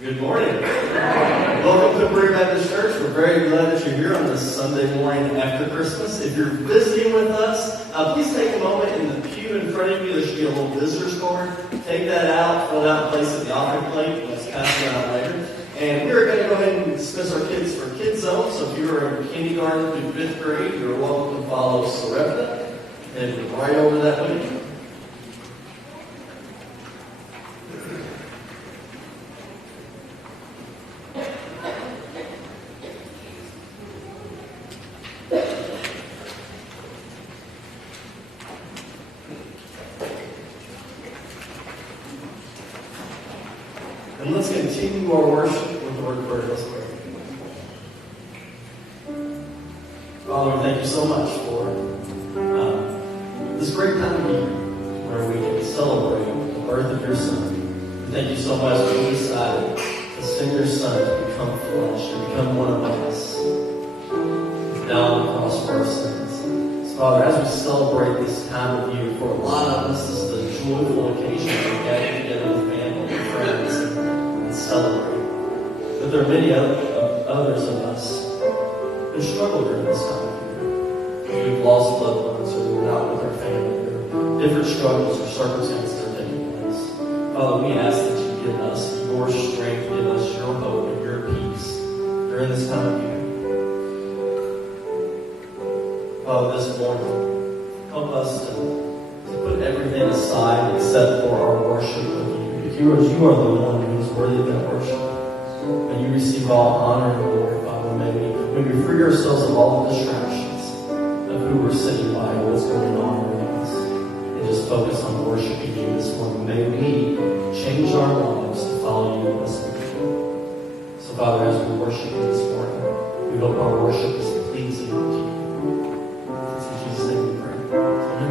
Good morning. Welcome to Prairie Baptist Church. We're very glad that you're here on this Sunday morning after Christmas. If you're visiting with us, please take a moment in the pew in front of you. There should be a little visitor's card. Take that out, fill it out, and place it in the offering plate. Let's pass it out later. And we're going to go ahead and dismiss our kids for Kids Zone. So if you're in kindergarten through 5th grade, you're welcome to follow Sarepta. And right over that way. And let's continue our worship with the word of prayer. Let's pray. Father, we thank you so much for this great time of year where we can celebrate the birth of your Son. We thank you so much that you decided to send your Son to become flesh, to become one of us, down on the cross for our sins. So, Father, as we celebrate this time of year, for a lot of us, this is a joyful occasion to gather together with family and friends and celebrate. But there are many others of us who struggle during this time of year. We've lost loved ones, or we're not with our family, or different struggles or circumstances that are taking place. Father, we ask that you give us your strength, give us your hope and your peace during this time of year. Father, this morning, help us to put everything aside except for our worship of you. Because you are the one who is worthy of that worship. May you receive all honor and glory, Father. May we free ourselves of all the distractions of who we're sitting by and what's going on around us. And just focus on worshiping you this morning. May we change our lives to follow you and listen to you. So, Father, as we worship you this morning, we hope our worship is pleasing to you. In Jesus' name we pray. Amen.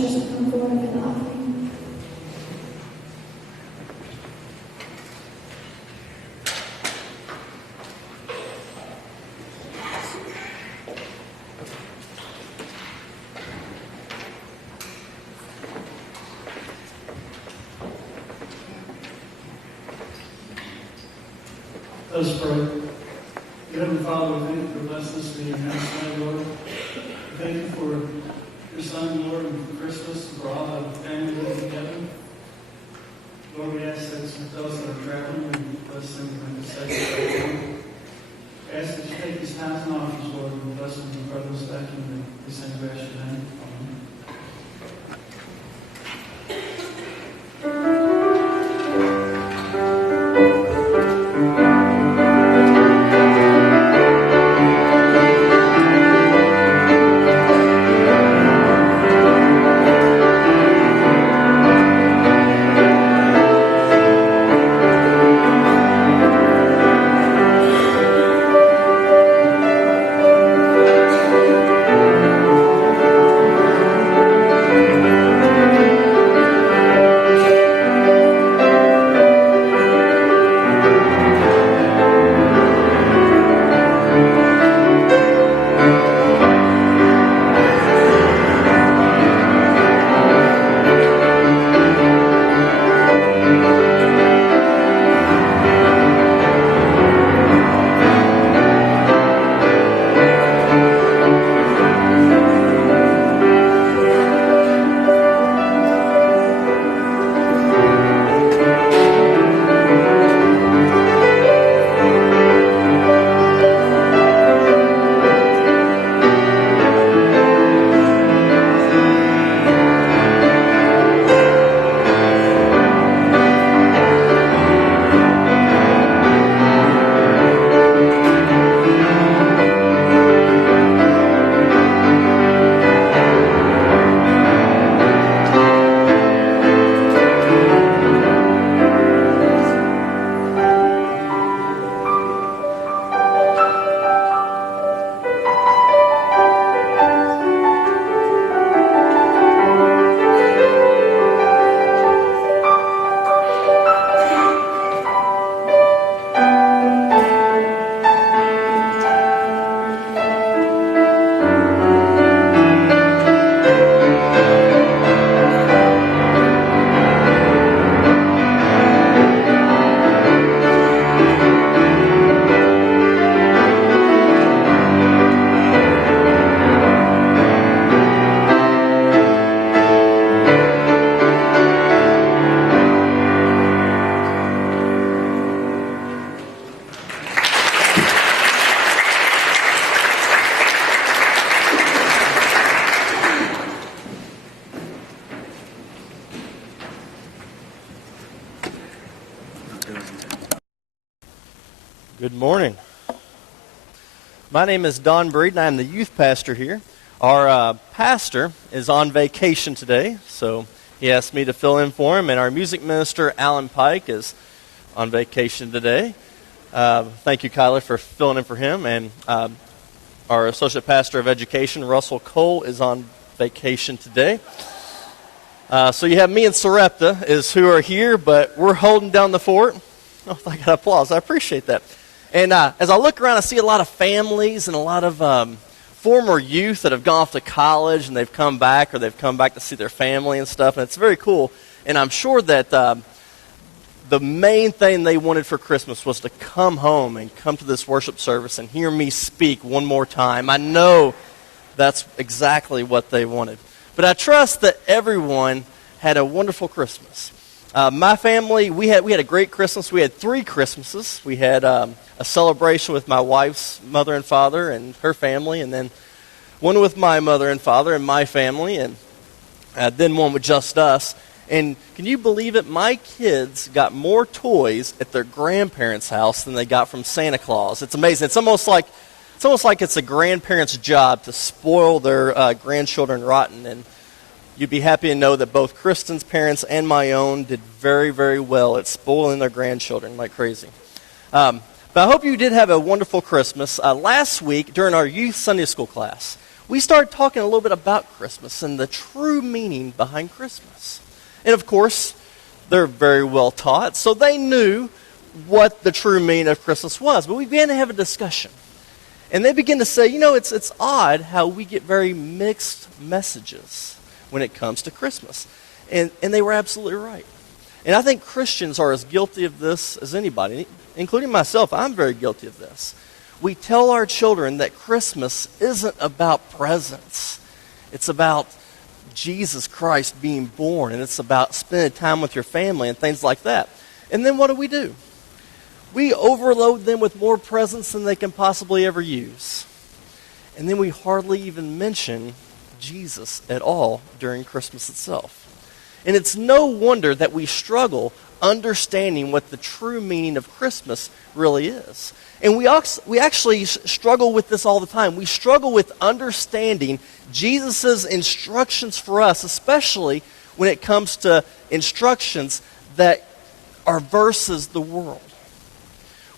ushers will come forward for the offering. Let us pray. Dear Heavenly Father, we thank you for blessing us with your house tonight, Lord. We thank you for your Son, Lord, and for Christmas, and for all the family living together. Lord, we ask that those that are traveling and bless them and make a safe. We ask that you take these times and offerings, Lord, and bless them and brothers back in the same gracious name. Amen. Good morning. My name is Don Breeden. I'm the youth pastor here. Our pastor is on vacation today, so he asked me to fill in for him, and our music minister, Alan Pike, is on vacation today. Thank you, Kyler, for filling in for him, and our associate pastor of education, Russell Cole, is on vacation today. So you have me and Sarepta is who are here, but we're holding down the fort. Oh, I got applause. I appreciate that. And as I look around, I see a lot of families and a lot of former youth that have gone off to college and they've come back, or they've come back to see their family and stuff, and it's very cool. And I'm sure that the main thing they wanted for Christmas was to come home and come to this worship service and hear me speak one more time. I know that's exactly what they wanted. But I trust that everyone had a wonderful Christmas. My family, we had a great Christmas. We had 3 Christmases. We had a celebration with my wife's mother and father and her family, and then one with my mother and father and my family, and then one with just us. And can you believe it? My kids got more toys at their grandparents' house than they got from Santa Claus. It's amazing. It's almost like it's a grandparent's job to spoil their grandchildren rotten. And you'd be happy to know that both Kristen's parents and my own did very, very well at spoiling their grandchildren like crazy. But I hope you did have a wonderful Christmas. Last week, during our youth Sunday school class, we started talking a little bit about Christmas and the true meaning behind Christmas. And of course, they're very well taught, so they knew what the true meaning of Christmas was. But we began to have a discussion. And they began to say, it's odd how we get very mixed messages when it comes to Christmas. And they were absolutely right. And I think Christians are as guilty of this as anybody, including myself. I'm very guilty of this. We tell our children that Christmas isn't about presents. It's about Jesus Christ being born, and it's about spending time with your family and things like that. And then what do? We overload them with more presents than they can possibly ever use. And then we hardly even mention Jesus at all during Christmas itself. And it's no wonder that we struggle understanding what the true meaning of Christmas really is. And we actually struggle with this all the time. We struggle with understanding Jesus' instructions for us, especially when it comes to instructions that are versus the world.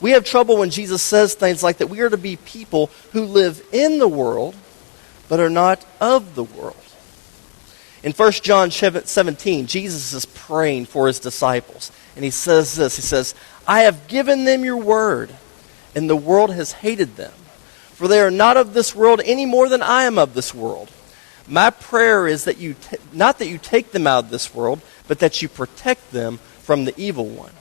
We have trouble when Jesus says things like that we are to be people who live in the world, but are not of the world. In 1 John 17, Jesus is praying for his disciples. And he says this, he says, I have given them your word, and the world has hated them. For they are not of this world any more than I am of this world. My prayer is that not that you take them out of this world, but that you protect them from the evil one.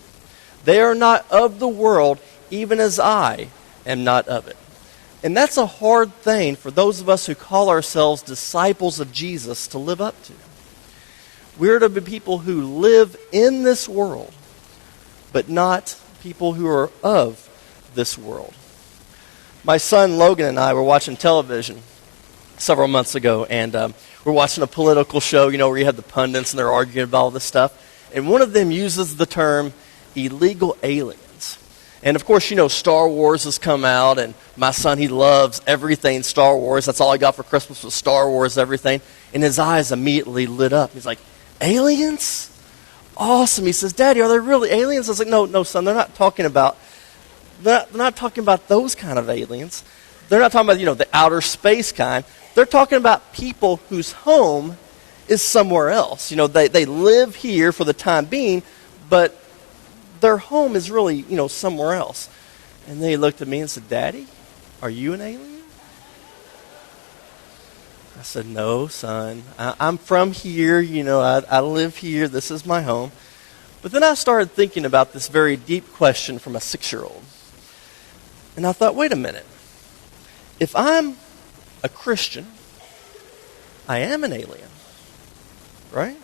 They are not of the world, even as I am not of it. And that's a hard thing for those of us who call ourselves disciples of Jesus to live up to. We're to be people who live in this world, but not people who are of this world. My son Logan and I were watching television several months ago, and we're watching a political show, where you have the pundits and they're arguing about all this stuff. And one of them uses the term illegal aliens. And of course, Star Wars has come out, and my son, he loves everything Star Wars. That's all I got for Christmas was Star Wars, everything. And his eyes immediately lit up. He's like, aliens? Awesome. He says, Daddy, are there really aliens? I was like, no, son, they're not talking about those kind of aliens. They're not talking about, the outer space kind. They're talking about people whose home is somewhere else. They live here for the time being, but their home is really, somewhere else. And then he looked at me and said, Daddy, are you an alien? I said, no, son. I'm from here. I live here. This is my home. But then I started thinking about this very deep question from a 6-year-old. And I thought, wait a minute. If I'm a Christian, I am an alien, right?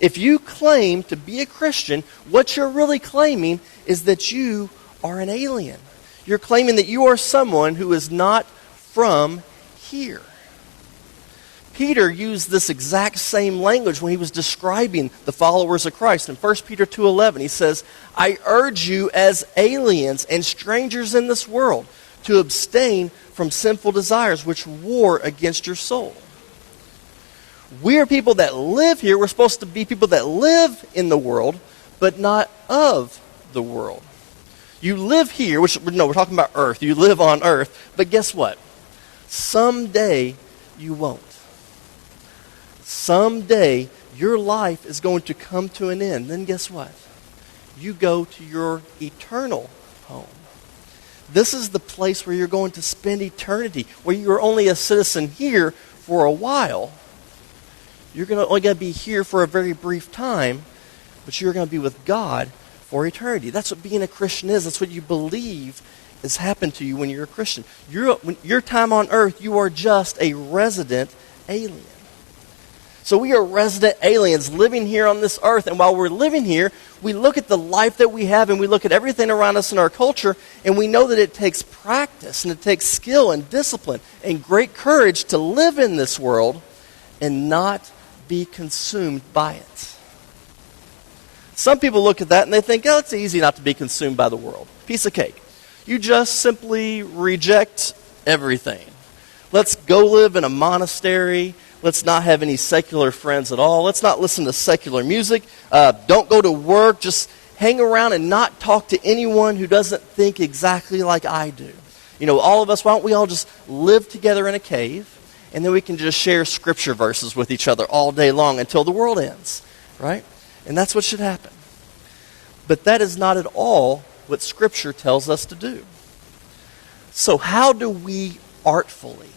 If you claim to be a Christian, what you're really claiming is that you are an alien. You're claiming that you are someone who is not from here. Peter used this exact same language when he was describing the followers of Christ. In 1 Peter 2:11, he says, I urge you as aliens and strangers in this world to abstain from sinful desires which war against your soul. We are people that live here. We're supposed to be people that live in the world, but not of the world. You live here, we're talking about earth. You live on earth, but guess what? Someday you won't. Someday your life is going to come to an end. Then guess what? You go to your eternal home. This is the place where you're going to spend eternity, where you're only a citizen here for a while. You're only going to be here for a very brief time, but you're going to be with God for eternity. That's what being a Christian is. That's what you believe has happened to you when you're a Christian. Your time on earth, you are just a resident alien. So we are resident aliens living here on this earth, and while we're living here, we look at the life that we have and we look at everything around us in our culture, and we know that it takes practice and it takes skill and discipline and great courage to live in this world and not be consumed by it. Some people look at that and they think, it's easy not to be consumed by the world. Piece of cake. You just simply reject everything. Let's go live in a monastery. Let's not have any secular friends at all. Let's not listen to secular music. Don't go to work. Just hang around and not talk to anyone who doesn't think exactly like I do. All of us, why don't we all just live together in a cave and then we can just share scripture verses with each other all day long until the world ends, right? And that's what should happen. But that is not at all what Scripture tells us to do. So how do we artfully,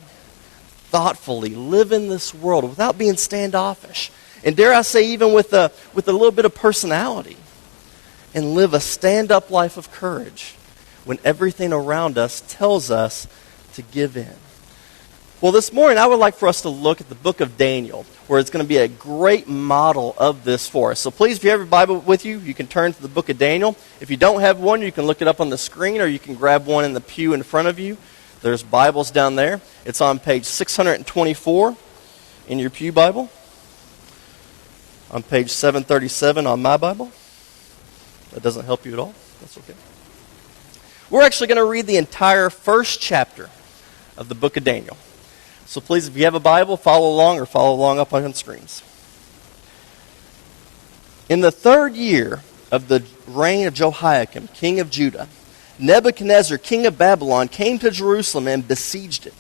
thoughtfully live in this world without being standoffish? And dare I say, even with a little bit of personality, and live a stand-up life of courage when everything around us tells us to give in? Well, this morning I would like for us to look at the book of Daniel, where it's going to be a great model of this for us. So please, if you have your Bible with you, you can turn to the book of Daniel. If you don't have one, you can look it up on the screen, or you can grab one in the pew in front of you. There's Bibles down there. It's on page 624 in your pew Bible. On page 737 on my Bible. That doesn't help you at all. That's okay. We're actually going to read the entire first chapter of the book of Daniel. So please, if you have a Bible, follow along up on the screens. In the 3rd year of the reign of Jehoiakim, king of Judah, Nebuchadnezzar, king of Babylon, came to Jerusalem and besieged it.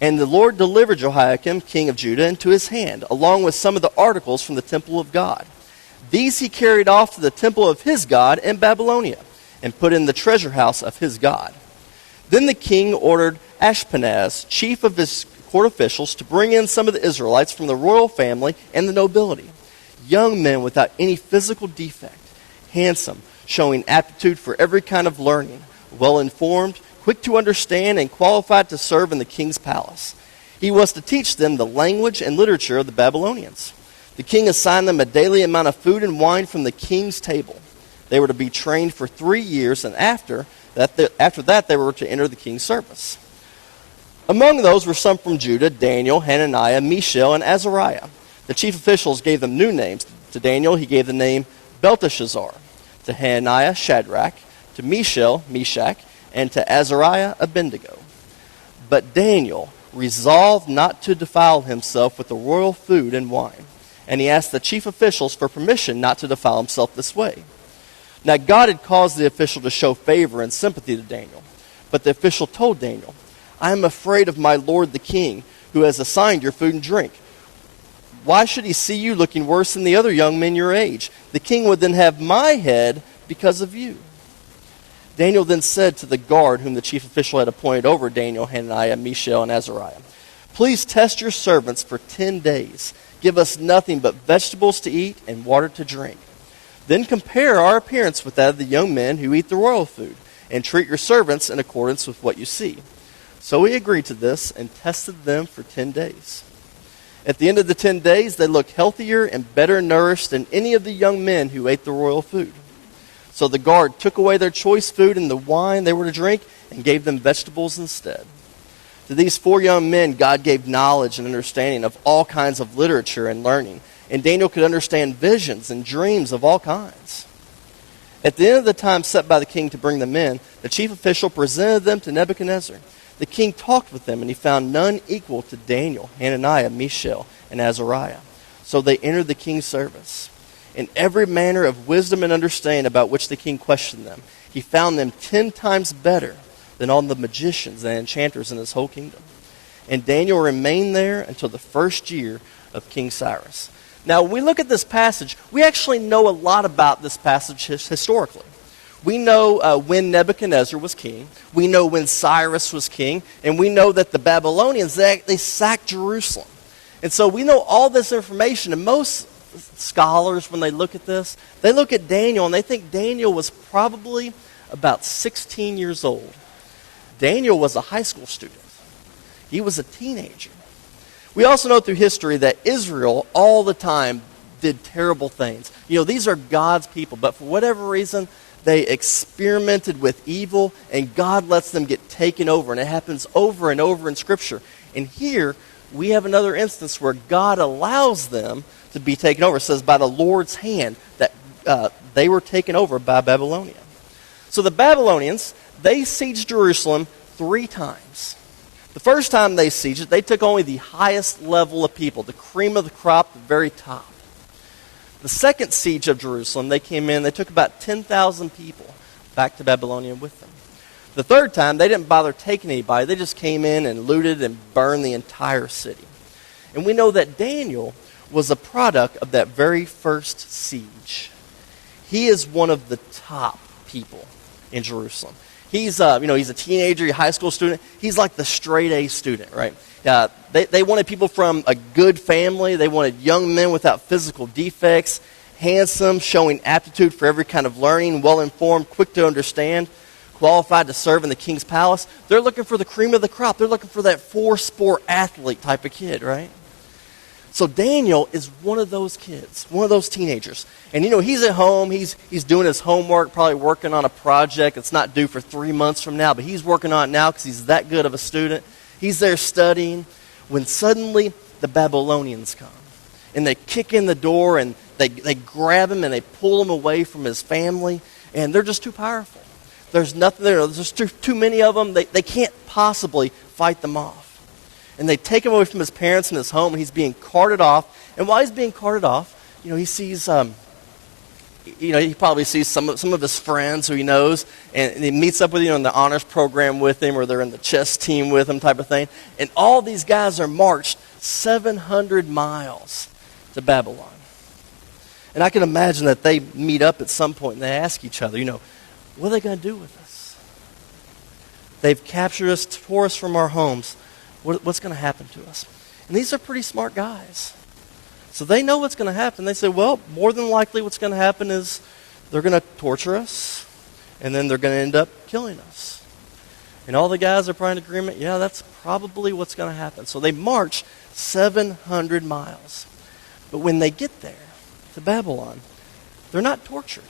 And the Lord delivered Jehoiakim, king of Judah, into his hand, along with some of the articles from the temple of God. These he carried off to the temple of his God in Babylonia, and put in the treasure house of his God. Then the king ordered Ashpenaz, chief of his court officials, to bring in some of the Israelites from the royal family and the nobility, young men without any physical defect, handsome, showing aptitude for every kind of learning, well-informed, quick to understand, and qualified to serve in the king's palace. He was to teach them the language and literature of the Babylonians. The king assigned them a daily amount of food and wine from the king's table. They were to be trained for 3 years, and after that they were to enter the king's service. Among those were some from Judah: Daniel, Hananiah, Mishael, and Azariah. The chief officials gave them new names. To Daniel he gave the name Belteshazzar, to Hananiah Shadrach, to Mishael Meshach, and to Azariah Abednego. But Daniel resolved not to defile himself with the royal food and wine, and he asked the chief officials for permission not to defile himself this way. Now God had caused the official to show favor and sympathy to Daniel, but the official told Daniel, "I am afraid of my lord the king, who has assigned your food and drink. Why should he see you looking worse than the other young men your age? The king would then have my head because of you." Daniel then said to the guard whom the chief official had appointed over Daniel, Hananiah, Mishael, and Azariah, "Please test your servants for 10 days. Give us nothing but vegetables to eat and water to drink. Then compare our appearance with that of the young men who eat the royal food, and treat your servants in accordance with what you see." So he agreed to this and tested them for 10 days. At the end of the 10 days, they looked healthier and better nourished than any of the young men who ate the royal food. So the guard took away their choice food and the wine they were to drink and gave them vegetables instead. To these 4 young men, God gave knowledge and understanding of all kinds of literature and learning, and Daniel could understand visions and dreams of all kinds. At the end of the time set by the king to bring them in, the chief official presented them to Nebuchadnezzar. The king talked with them, and he found none equal to Daniel, Hananiah, Mishael, and Azariah. So they entered the king's service. In every manner of wisdom and understanding about which the king questioned them, he found them 10 times better than all the magicians and enchanters in his whole kingdom. And Daniel remained there until the 1st year of King Cyrus. Now, when we look at this passage, we actually know a lot about this passage historically. We know when Nebuchadnezzar was king. We know when Cyrus was king. And we know that the Babylonians, they sacked Jerusalem. And so we know all this information. And most scholars, when they look at this, they look at Daniel and they think Daniel was probably about 16 years old. Daniel was a high school student. He was a teenager. We also know through history that Israel all the time did terrible things. You know, these are God's people, but for whatever reason, they experimented with evil, and God lets them get taken over, and it happens over and over in Scripture. And here, we have another instance where God allows them to be taken over. It says by the Lord's hand that they were taken over by Babylonia. So the Babylonians, they sieged Jerusalem 3 times. The first time they sieged it, they took only the highest level of people, the cream of the crop, the very top. The second siege of Jerusalem, they came in, they took about 10,000 people back to Babylonia with them. The third time, they didn't bother taking anybody. They just came in and looted and burned the entire city. And we know that Daniel was a product of that very first siege. He is one of the top people in Jerusalem. He's a teenager, a high school student. He's like the straight A student, right? They wanted people from a good family. They wanted young men without physical defects, handsome, showing aptitude for every kind of learning, well-informed, quick to understand, qualified to serve in the king's palace. They're looking for the cream of the crop. They're looking for that four-sport athlete type of kid, right? So Daniel is one of those kids, one of those teenagers. And, he's at home. He's doing his homework, probably working on a project that's not due for 3 months from now, but he's working on it now because he's that good of a student. He's there studying when suddenly the Babylonians come. And they kick in the door and they grab him and they pull him away from his family. And they're just too powerful. There's nothing there. There's just too many of them. They can't possibly fight them off. And they take him away from his parents and his home, and he's being carted off. And while he's being carted off, he sees, he probably sees some of his friends who he knows, and he meets up with, in the honors program with him, or they're in the chess team with him type of thing. And all these guys are marched 700 miles to Babylon. And I can imagine that they meet up at some point, and they ask each other, what are they going to do with us? They've captured us, tore us from our homes. What's going to happen to us? And these are pretty smart guys. So they know what's going to happen. They say, well, more than likely what's going to happen is they're going to torture us, and then they're going to end up killing us. And all the guys are probably in agreement, yeah, that's probably what's going to happen. So they march 700 miles. But when they get there to Babylon, they're not tortured.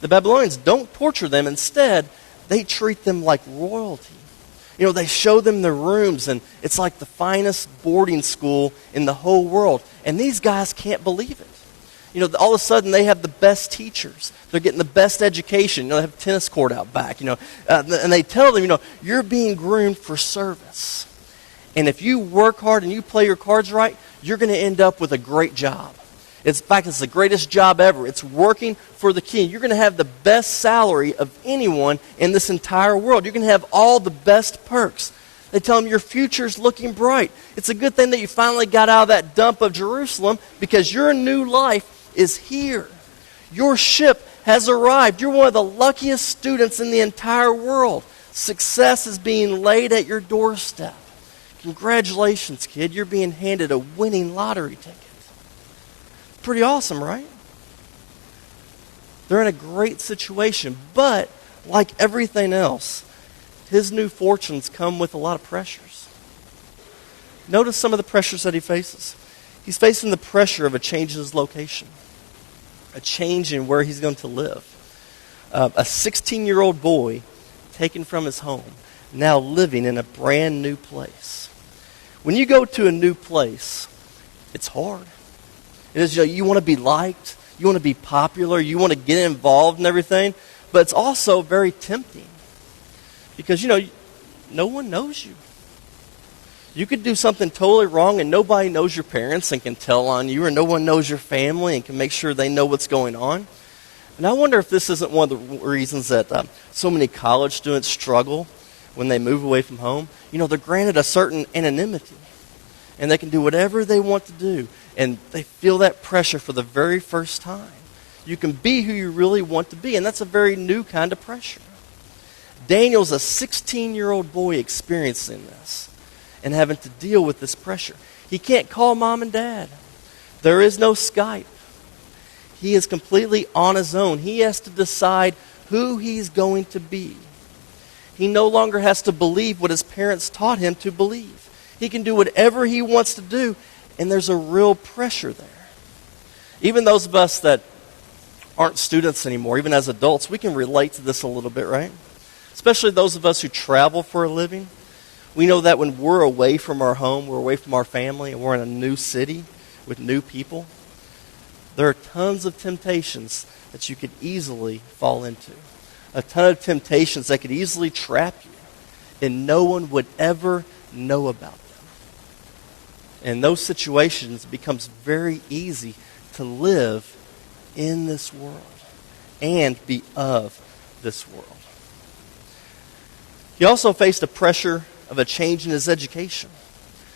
The Babylonians don't torture them. Instead, they treat them like royalty. They show them their rooms, and it's like the finest boarding school in the whole world. And these guys can't believe it. All of a sudden, they have the best teachers. They're getting the best education. They have a tennis court out back. And they tell them, you're being groomed for service. And if you work hard and you play your cards right, you're going to end up with a great job. In fact, it's the greatest job ever. It's working for the king. You're going to have the best salary of anyone in this entire world. You're going to have all the best perks. They tell them your future's looking bright. It's a good thing that you finally got out of that dump of Jerusalem, because your new life is here. Your ship has arrived. You're one of the luckiest students in the entire world. Success is being laid at your doorstep. Congratulations, kid. You're being handed a winning lottery ticket. Pretty awesome, right? They're in a great situation, but like everything else, his new fortunes come with a lot of pressures. Notice some of the pressures that he faces. He's facing the pressure of a change in his location, a change in where he's going to live. A 16-year-old boy taken from his home, now living in a brand new place. When you go to a new place, it's hard. It is, you want to be liked, you want to be popular, you want to get involved and everything, but it's also very tempting because, no one knows you. You could do something totally wrong and nobody knows your parents and can tell on you, or no one knows your family and can make sure they know what's going on. And I wonder if this isn't one of the reasons that so many college students struggle when they move away from home. They're granted a certain anonymity, and they can do whatever they want to do. And they feel that pressure for the very first time. You can be who you really want to be, and that's a very new kind of pressure. Daniel's a 16-year-old boy experiencing this and having to deal with this pressure. He can't call mom and dad. There is no Skype. He is completely on his own. He has to decide who he's going to be. He no longer has to believe what his parents taught him to believe. He can do whatever he wants to do. And there's a real pressure there. Even those of us that aren't students anymore, even as adults, we can relate to this a little bit, right? Especially those of us who travel for a living. We know that when we're away from our home, we're away from our family, and we're in a new city with new people, there are tons of temptations that you could easily fall into. A ton of temptations that could easily trap you, and no one would ever know about them. In those situations, it becomes very easy to live in this world and be of this world. He also faced a pressure of a change in his education.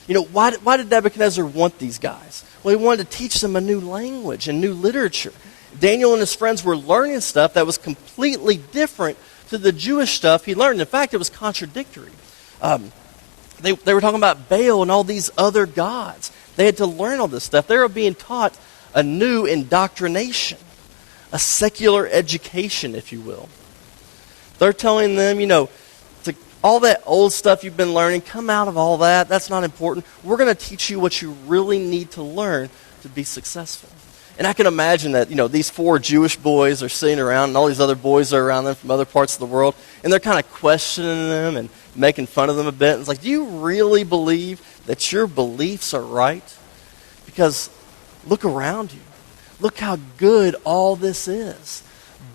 You know, why did Nebuchadnezzar want these guys? Well, he wanted to teach them a new language and new literature. Daniel and his friends were learning stuff that was completely different to the Jewish stuff he learned. In fact, it was contradictory. They were talking about Baal and all these other gods. They had to learn all this stuff. They were being taught a new indoctrination, a secular education, if you will. They're telling them, all that old stuff you've been learning, come out of all that. That's not important. We're going to teach you what you really need to learn to be successful. And I can imagine that, these 4 Jewish boys are sitting around and all these other boys are around them from other parts of the world, and they're kind of questioning them and making fun of them a bit. And it's like, do you really believe that your beliefs are right? Because look around you. Look how good all this is.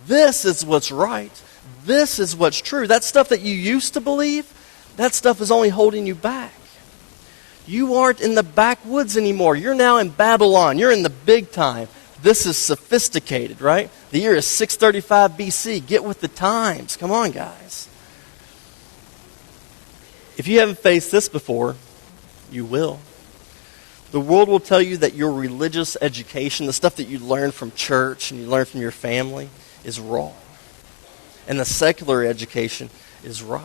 This is what's right. This is what's true. That stuff that you used to believe, that stuff is only holding you back. You aren't in the backwoods anymore. You're now in Babylon. You're in the big time. This is sophisticated, right? The year is 635 BC. Get with the times. Come on, guys. If you haven't faced this before, you will. The world will tell you that your religious education, the stuff that you learn from church and you learn from your family, is wrong. And the secular education is right.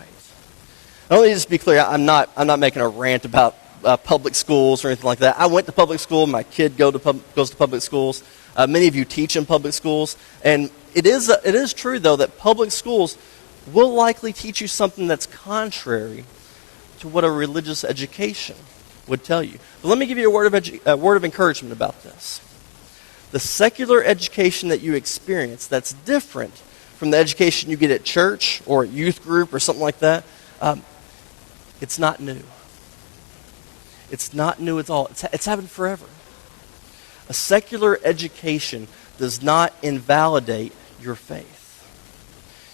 Let me just be clear. I'm not making a rant about public schools or anything like that. I went to public school. My kid goes to public schools. Many of you teach in public schools. And it is true, though, that public schools will likely teach you something that's contrary to what a religious education would tell you. But let me give you a word of encouragement about this. The secular education that you experience that's different from the education you get at church or at youth group or something like that, it's not new. It's not new at all. It's happened forever. A secular education does not invalidate your faith.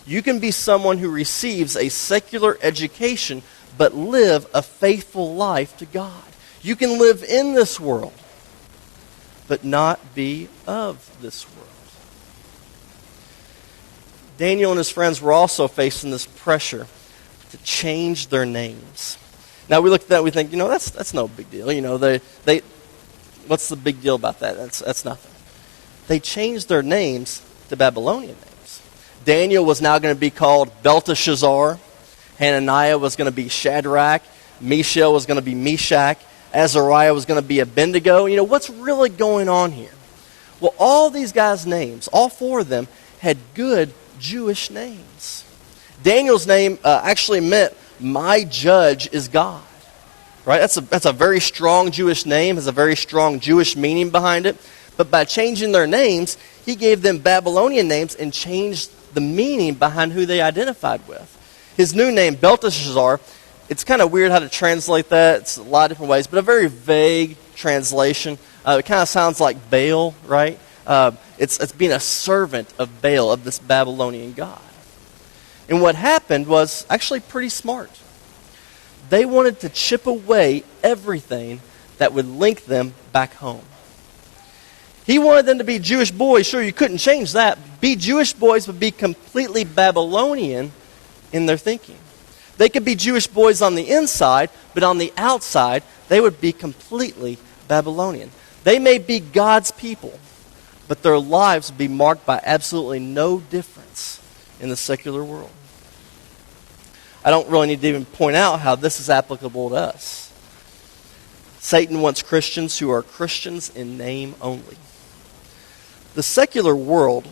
You can be someone who receives a secular education but live a faithful life to God. You can live in this world but not be of this world. Daniel and his friends were also facing this pressure to change their names. Now we look at that and we think, that's no big deal. They what's the big deal about that? That's nothing. They changed their names to Babylonian names. Daniel was now going to be called Belteshazzar. Hananiah was going to be Shadrach. Mishael was going to be Meshach. Azariah was going to be Abednego. What's really going on here? Well, all these guys' names, all 4 of them, had good Jewish names. Daniel's name actually meant, my judge is God. Right? That's a very strong Jewish name, has a very strong Jewish meaning behind it. But by changing their names, he gave them Babylonian names and changed the meaning behind who they identified with. His new name, Belteshazzar, it's kind of weird how to translate that. It's a lot of different ways, but a very vague translation. It kind of sounds like Baal, right? It's being a servant of Baal, of this Babylonian god. And what happened was actually pretty smart. They wanted to chip away everything that would link them back home. He wanted them to be Jewish boys. Sure, you couldn't change that. Be Jewish boys, but be completely Babylonian in their thinking. They could be Jewish boys on the inside, but on the outside, they would be completely Babylonian. They may be God's people, but their lives would be marked by absolutely no difference in the secular world. I don't really need to even point out how this is applicable to us. Satan wants Christians who are Christians in name only. The secular world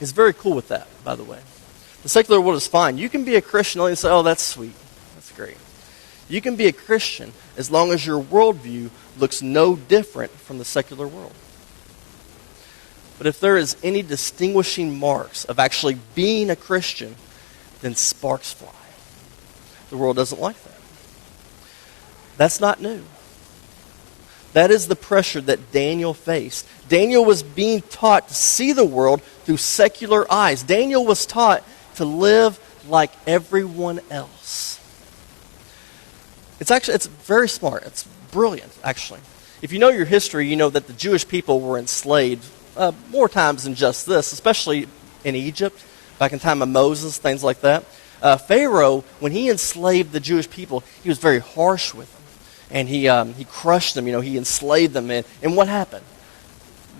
is very cool with that, by the way. The secular world is fine. You can be a Christian and say, oh, that's sweet. That's great. You can be a Christian as long as your worldview looks no different from the secular world. But if there is any distinguishing marks of actually being a Christian, then sparks fly. The world doesn't like that. That's not new. That is the pressure that Daniel faced. Daniel was being taught to see the world through secular eyes. Daniel was taught to live like everyone else. It's very smart. It's brilliant, actually. If you know your history, you know that the Jewish people were enslaved more times than just this, especially in Egypt, back in time of Moses, things like that. Pharaoh, when he enslaved the Jewish people, he was very harsh with them. And he crushed them, he enslaved them. And what happened?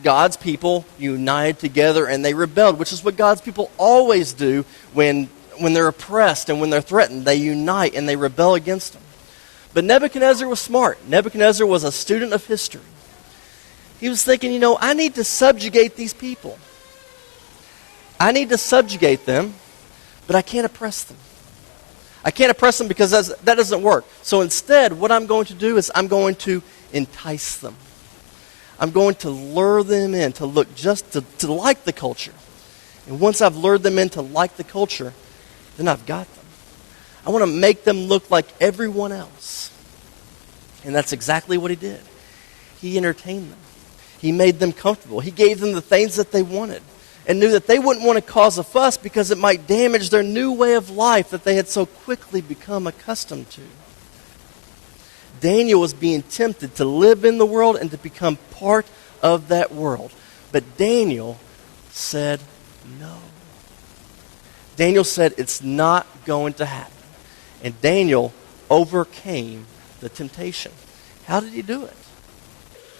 God's people united together and they rebelled, which is what God's people always do when they're oppressed and when they're threatened. They unite and they rebel against them. But Nebuchadnezzar was smart. Nebuchadnezzar was a student of history. He was thinking, I need to subjugate these people. I need to subjugate them, but I can't oppress them. I can't oppress them because that doesn't work. So instead, what I'm going to do is I'm going to entice them. I'm going to lure them in to look just to like the culture. And once I've lured them in to like the culture, then I've got them. I want to make them look like everyone else. And that's exactly what he did. He entertained them. He made them comfortable. He gave them the things that they wanted and knew that they wouldn't want to cause a fuss because it might damage their new way of life that they had so quickly become accustomed to. Daniel was being tempted to live in the world and to become part of that world. But Daniel said no. Daniel said it's not going to happen. And Daniel overcame the temptation. How did he do it?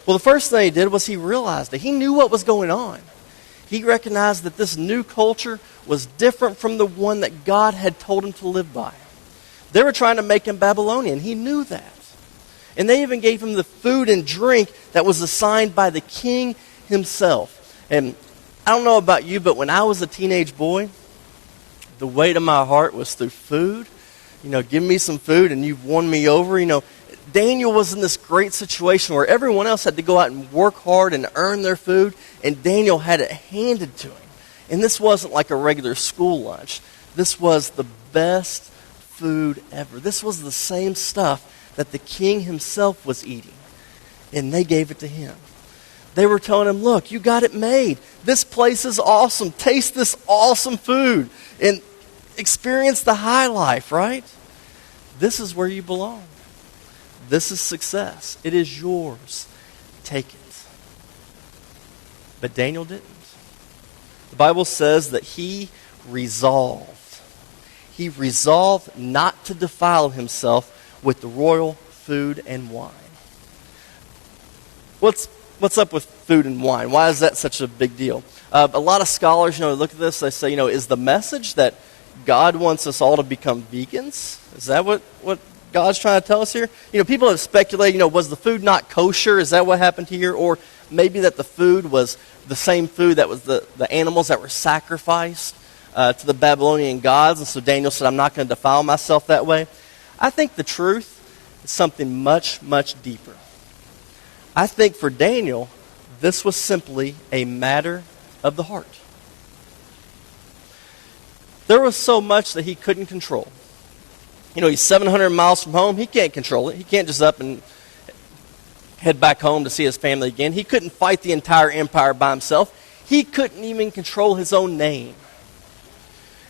Well, the first thing he did was he realized that he knew what was going on. He recognized that this new culture was different from the one that God had told him to live by. They were trying to make him Babylonian. He knew that. And they even gave him the food and drink that was assigned by the king himself. And I don't know about you, but when I was a teenage boy, the weight of my heart was through food. Give me some food and you've won me over. Daniel was in this great situation where everyone else had to go out and work hard and earn their food, and Daniel had it handed to him. And this wasn't like a regular school lunch. This was the best food ever. This was the same stuff that the king himself was eating, and they gave it to him. They were telling him, look, you got it made. This place is awesome. Taste this awesome food and experience the high life, right? This is where you belong. This is success. It is yours. Take it. But Daniel didn't. The Bible says that he resolved. He resolved not to defile himself with the royal food and wine. What's up with food and wine? Why is that such a big deal? A lot of scholars, look at this. They say, is the message that God wants us all to become vegans? Is that what God's trying to tell us here? People have speculated, was the food not kosher? Is that what happened here? Or maybe that the food was the same food that was the animals that were sacrificed to the Babylonian gods. And so Daniel said, I'm not going to defile myself that way. I think the truth is something much, much deeper. I think for Daniel, this was simply a matter of the heart. There was so much that he couldn't control. He's 700 miles from home. He can't control it. He can't just up and head back home to see his family again. He couldn't fight the entire empire by himself. He couldn't even control his own name.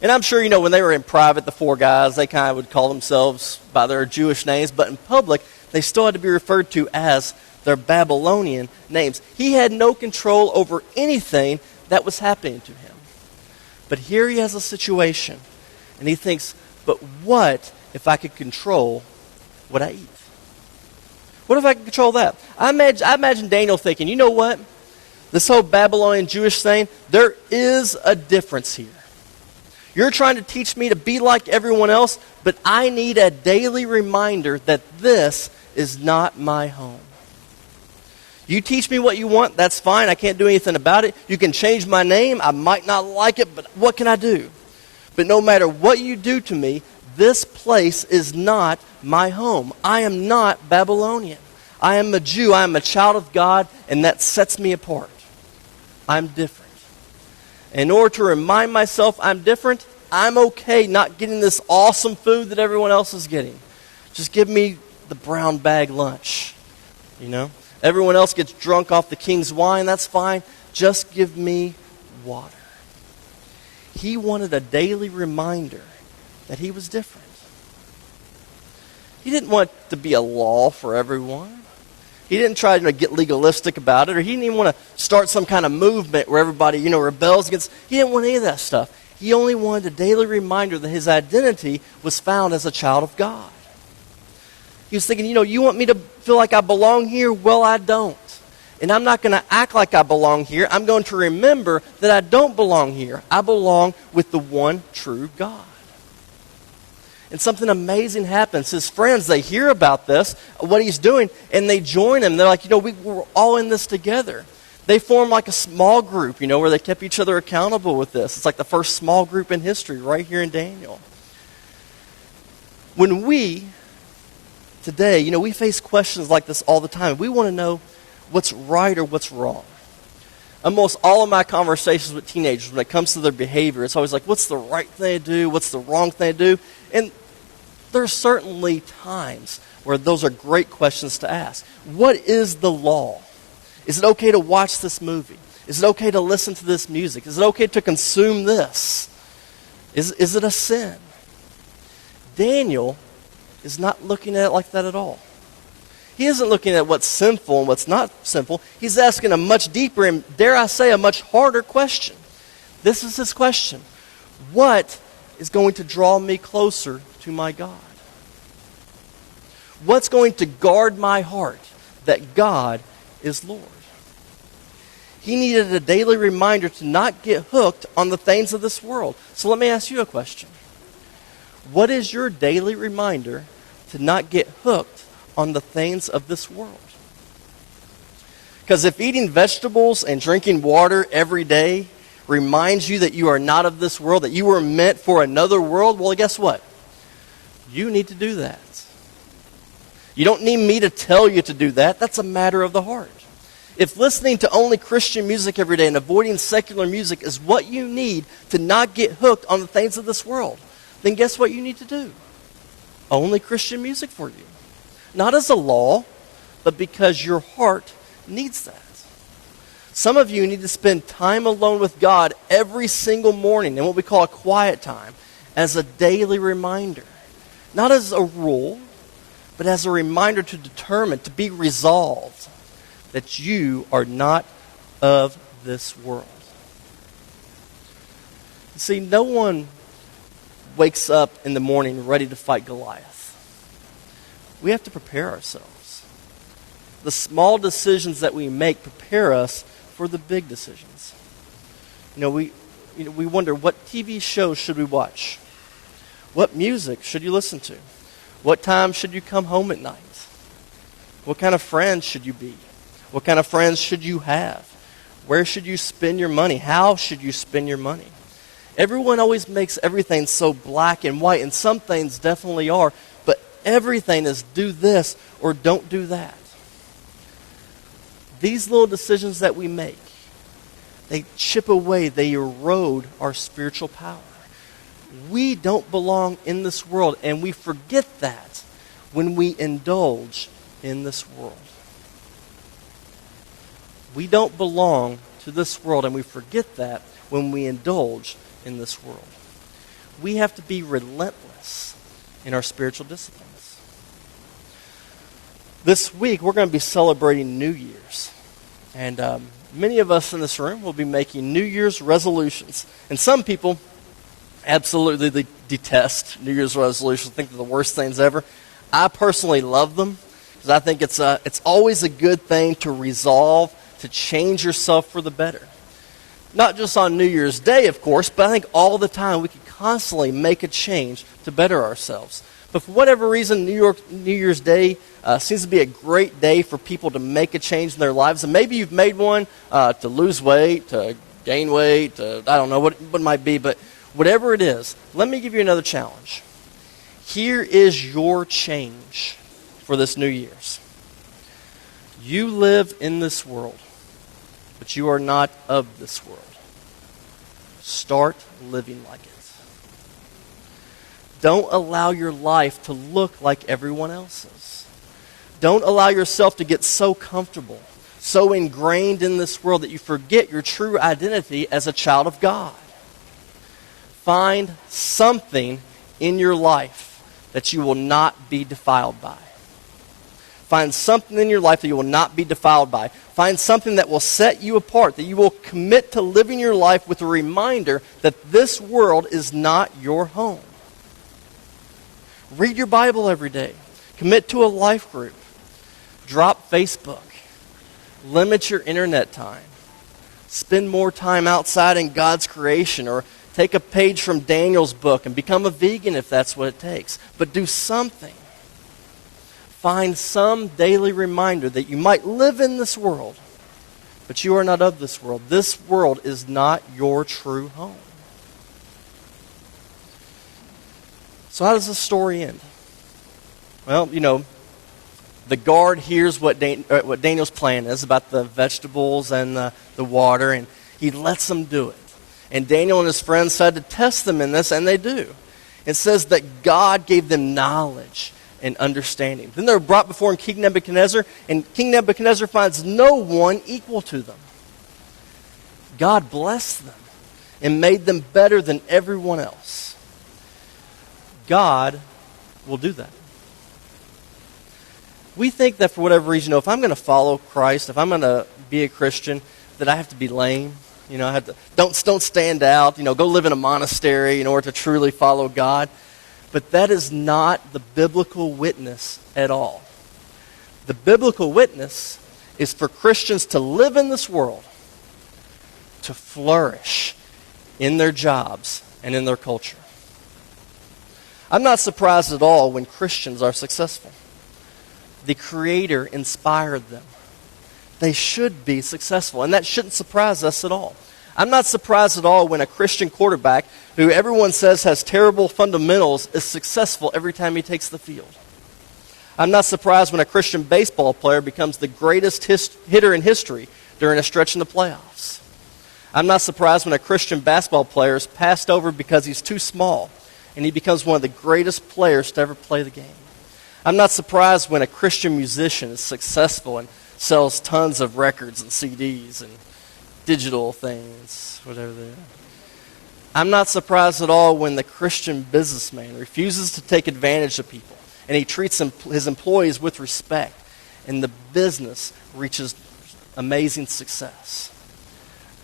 And I'm sure, when they were in private, the four guys, they kind of would call themselves by their Jewish names. But in public, they still had to be referred to as their Babylonian names. He had no control over anything that was happening to him. But here he has a situation, and he thinks, but what if I could control what I eat? What if I could control that? I imagine Daniel thinking, you know what? This whole Babylonian Jewish thing, there is a difference here. You're trying to teach me to be like everyone else, but I need a daily reminder that this is not my home. You teach me what you want, that's fine. I can't do anything about it. You can change my name. I might not like it, but what can I do? But no matter what you do to me, this place is not my home. I am not Babylonian. I am a Jew. I am a child of God, and that sets me apart. I'm different. In order to remind myself I'm different, I'm okay not getting this awesome food that everyone else is getting. Just give me the brown bag lunch, Everyone else gets drunk off the king's wine, that's fine. Just give me water. He wanted a daily reminder that he was different. He didn't want it to be a law for everyone. He didn't try to get legalistic about it, or he didn't even want to start some kind of movement where everybody, rebels against. He didn't want any of that stuff. He only wanted a daily reminder that his identity was found as a child of God. He was thinking, you want me to feel like I belong here? Well, I don't. And I'm not going to act like I belong here. I'm going to remember that I don't belong here. I belong with the one true God. And something amazing happens. His friends, they hear about this, what he's doing, and they join him. They're like, we're all in this together. They form like a small group, where they kept each other accountable with this. It's like the first small group in history right here in Daniel. When we, today, we face questions like this all the time. We want to know what's right or what's wrong. Almost all of my conversations with teenagers, when it comes to their behavior, it's always like, what's the right thing to do? What's the wrong thing to do? And there's certainly times where those are great questions to ask. What is the law? Is it okay to watch this movie? Is it okay to listen to this music? Is it okay to consume this? Is it a sin? Daniel is not looking at it like that at all. He isn't looking at what's sinful and what's not sinful. He's asking a much deeper and, dare I say, a much harder question. This is his question. What is going to draw me closer to my God? What's going to guard my heart that God is Lord? He needed a daily reminder to not get hooked on the things of this world. So let me ask you a question. What is your daily reminder to not get hooked on the things of this world? Because if eating vegetables and drinking water every day reminds you that you are not of this world, that you were meant for another world, well, guess what? You need to do that. You don't need me to tell you to do that. That's a matter of the heart. If listening to only Christian music every day and avoiding secular music is what you need to not get hooked on the things of this world, then guess what you need to do? Only Christian music for you. Not as a law, but because your heart needs that. Some of you need to spend time alone with God every single morning in what we call a quiet time as a daily reminder. Not as a rule, but as a reminder to determine, to be resolved that you are not of this world. You see, no one wakes up in the morning ready to fight Goliath. We have to prepare ourselves. The small decisions that we make prepare us for the big decisions. We wonder, what TV shows should we watch? What music should you listen to? What time should you come home at night? What kind of friends should you be? What kind of friends should you have? Where should you spend your money? How should you spend your money? Everyone always makes everything so black and white, and some things definitely are, but everything is do this or don't do that. These little decisions that we make, they chip away, they erode our spiritual power. We don't belong in this world, and we forget that when we indulge in this world. We don't belong to this world, and we forget that when we indulge in this world. We have to be relentless in our spiritual disciplines. This week, we're going to be celebrating New Year's. And many of us in this room will be making New Year's resolutions. And some people absolutely detest New Year's resolutions, think they're the worst things ever. I personally love them because I think it's always a good thing to resolve to change yourself for the better. Not just on New Year's Day, of course, but I think all the time we can constantly make a change to better ourselves. But for whatever reason, New Year's Day seems to be a great day for people to make a change in their lives. And maybe you've made one to lose weight, to gain weight, to, I don't know what it might be, but whatever it is, let me give you another challenge. Here is your change for this New Year's. You live in this world, but you are not of this world. Start living like it. Don't allow your life to look like everyone else's. Don't allow yourself to get so comfortable, so ingrained in this world that you forget your true identity as a child of God. Find something in your life that you will not be defiled by. Find something in your life that you will not be defiled by. Find something that will set you apart, that you will commit to living your life with a reminder that this world is not your home. Read your Bible every day. Commit to a life group. Drop Facebook. Limit your internet time. Spend more time outside in God's creation, or take a page from Daniel's book and become a vegan if that's what it takes. But do something. Find some daily reminder that you might live in this world, but you are not of this world. This world is not your true home. So how does this story end? Well, the guard hears what Daniel's plan is about the vegetables and the water, and he lets them do it. And Daniel and his friends decide to test them in this, and they do. It says that God gave them knowledge and understanding. Then they're brought before King Nebuchadnezzar, and King Nebuchadnezzar finds no one equal to them. God blessed them and made them better than everyone else. God will do that. We think that for whatever reason, if I'm going to follow Christ, if I'm going to be a Christian, that I have to be lame. I have to don't stand out. Go live in a monastery in order to truly follow God. But that is not the biblical witness at all. The biblical witness is for Christians to live in this world, to flourish in their jobs and in their culture. I'm not surprised at all when Christians are successful. The Creator inspired them. They should be successful, and that shouldn't surprise us at all. I'm not surprised at all when a Christian quarterback, who everyone says has terrible fundamentals, is successful every time he takes the field. I'm not surprised when a Christian baseball player becomes the greatest hitter in history during a stretch in the playoffs. I'm not surprised when a Christian basketball player is passed over because he's too small, and he becomes one of the greatest players to ever play the game. I'm not surprised when a Christian musician is successful and sells tons of records and CDs and digital things, whatever they are. I'm not surprised at all when the Christian businessman refuses to take advantage of people, and he treats his employees with respect, and the business reaches amazing success.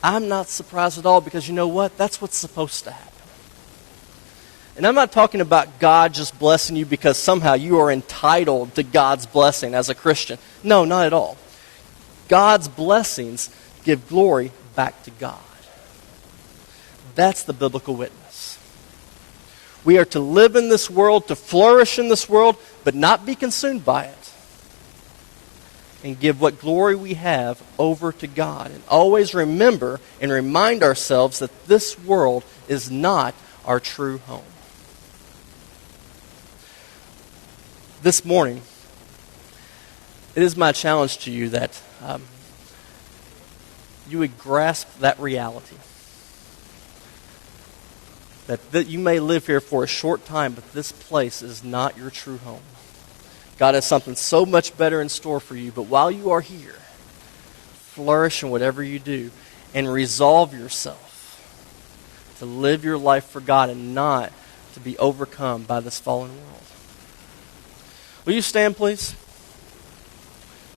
I'm not surprised at all, because you know what? That's what's supposed to happen. And I'm not talking about God just blessing you because somehow you are entitled to God's blessing as a Christian. No, not at all. God's blessings give glory back to God. That's the biblical witness. We are to live in this world, to flourish in this world, but not be consumed by it. And give what glory we have over to God. And always remember and remind ourselves that this world is not our true home. This morning, it is my challenge to you that you would grasp that reality. That you may live here for a short time, but this place is not your true home. God has something so much better in store for you, but while you are here, flourish in whatever you do and resolve yourself to live your life for God and not to be overcome by this fallen world. Will you stand, please?